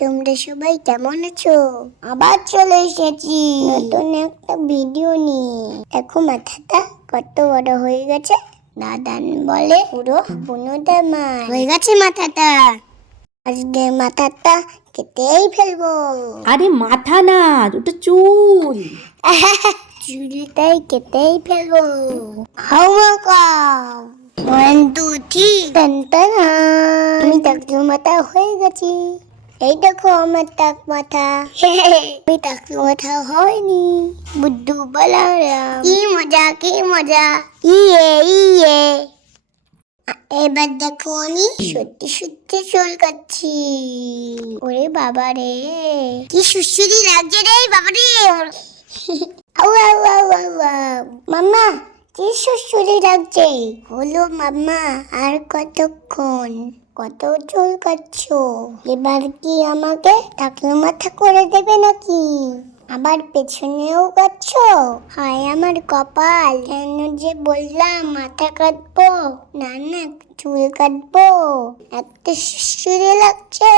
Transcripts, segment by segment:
তোমরা সবাই কেমন আছো? আবার চলে এসেছি নতুন একটা ভিডিও নিয়ে। দেখো মাথাটা কত বড় হয়ে গেছে। দাদান বলে পুরো বুনুদা মা হয়ে গেছে মাথাটা। আজকে মাথাটা কেটেই ফেলব। আরে মাথা না ওটা চুল। চুলটাই কেটেই ফেলব। হাউ ওয়ান টু থ্রি আমি টাকলু মাথা হয়ে গেছি। এই দেখো আমার টাক মাথা। আমি টাকলু মাথা হয়নি। বুদ্ধু বলারাম। কি মজা কি মজা। ইয়ে ইয়ে। এবার দেখো আমি সত্যি সত্যি চুল কাচ্ছি ওরে বাবা রে। কি সুশ্রী লাগছে রে বাবা রে আউ আউ আউ আউ। মাম্মা কি সুশ্রী লাগছে হলো মাম্মা, আর কতক্ষণ? কত চুল কাটছ? এবার কি আমাকে টাকলো মাথা করে দেবে নাকি? আবার পেছনেও কাটছ? হায় আমার কপাল, কেন যে বললাম মাথা কাটবো? না না, চুল কাটবো। এত সুশ্রী লাগছে,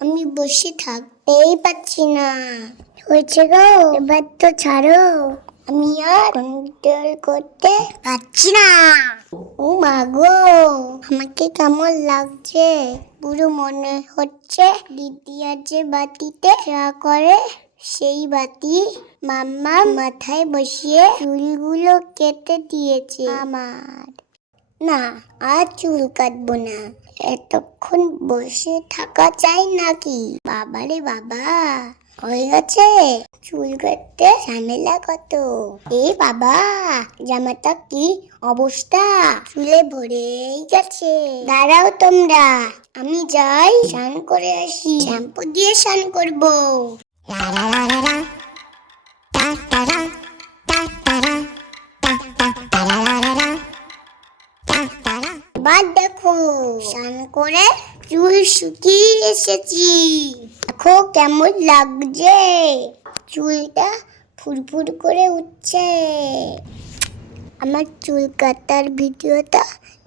আমি বসে থাকতেই পাচ্ছি না। হয়েছে গো, এবার তো ছাড়ো। আমি আর কন্ট্রোল করতে পারছি না। ও মা গো, আমাকে কেমন লাগছে? পুরো মনে হচ্ছে দিদিয়া যে বাতিতে চা করে সেই বাতি মাম্মা মাথায় বসিয়ে চুলগুলো কেটে দিয়েছে আমার। না, আর চুল কাটবো না। এতক্ষণ বসে থাকা চাই নাকি? বাবারে বাবা, হয়ে গেছে? চুল কাটতে ঝামেলা কত? এ বাবা, জামাটা কি অবস্থা? চুলে ভরেই গেছে। দাঁড়াও তোমরা, আমি যাই, স্নান করে আসি। শ্যাম্পু দিয়ে স্নান করব। এবার দেখো, স্নান করে চুল শুকিয়ে এসেছি। দেখো কেমন লাগছে। চুলটা ফুরফুর করে উঠছে। আমার চুল কাটার ভিডিওটা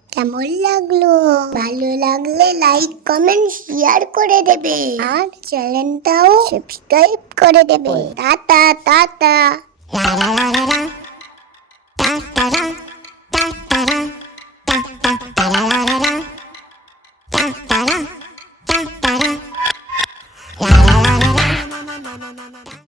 কেমন লাগল? ভালো লাগলে লাইক কমেন্ট শেয়ার করে দেবে। আর চ্যানেলটাও সাবস্ক্রাইব করে দেবে। Tata tata.